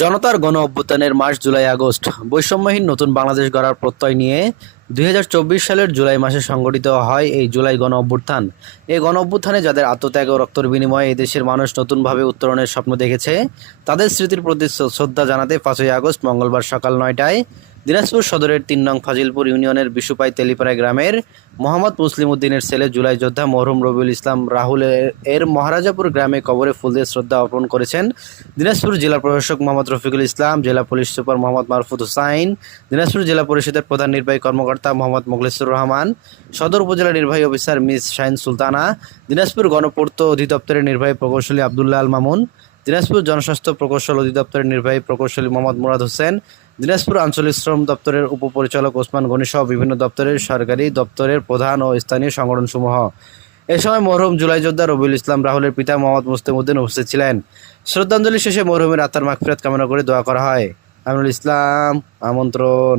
জনতার গণ অভ্যুত্থানের মাস জুলাই আগস্ট বৈষম্যহীন নতুন বাংলাদেশ গড়ার প্রত্যয় নিয়ে ২০২৪ সালের জুলাই মাসে সংগঠিত হয় এই জুলাই গণ অভ্যুত্থান। এই গণ অভ্যুত্থানে যাদের আত্মত্যাগ ও রক্তের বিনিময়ে এই দেশের মানুষ নতুনভাবে উত্তরণের স্বপ্ন দেখেছে, তাদের স্মৃতির প্রতি শ্রদ্ধা জানাতে ৫ই আগস্ট মঙ্গলবার সকাল ৯টায় দিনাজপুর সদরের ৩ নং ফাজিলপুর ইউনিয়নের বিশুপাই তেলিপাড়া গ্রামের মোহাম্মদ মুসলিম উদ্দিনের ছেলে জুলাই যোদ্ধা মরহুম রবিউল ইসলাম রাহুল এর মহারাজাপুর গ্রামে কবরে ফুল দিয়ে শ্রদ্ধা অর্পণ করেছেন দিনাজপুর জেলা প্রশাসক মোহাম্মদ রফিকুল ইসলাম, জেলা পুলিশ সুপার মোহাম্মদ মারফুত হুসাইন, দিনাজপুর জেলা পরিষদের প্রধান নির্বাহী কর্মকর্তা মোহাম্মদ মোখলেসুর রহমান, সদর উপজেলা নির্বাহী অফিসার মিস শাহিন সুলতানা, দিনাজপুর গণপূর্ত অধিদপ্তরের নির্বাহী প্রকৌশলী আবদুল্লাহ আল মামুন, দিনাজপুর জনস্বাস্থ্য প্রকৌশল অধিদপ্তরের নির্বাহী প্রকৌশলী মোহাম্মদ মুরাদ হোসেন, দিনাজপুর আঞ্চলিক শ্রম দপ্তরের উপপরিচালক ওসমান গনি সহ বিভিন্ন দপ্তরের সরকারি দপ্তরের প্রধান ও স্থানীয় সংগঠনসমূহ। এ সময় মরহুম জুলাই যোদ্ধা রবিউল ইসলাম রাহুলের পিতা মোহাম্মদ মুসলিম উদ্দিন উপস্থিত ছিলেন। শ্রদ্ধাঞ্জলি শেষে মরহুমের আত্মার মাগফিরাত কামনা করে দোয়া করা হয়। আমিনুল ইসলাম, আমন্ত্রণ।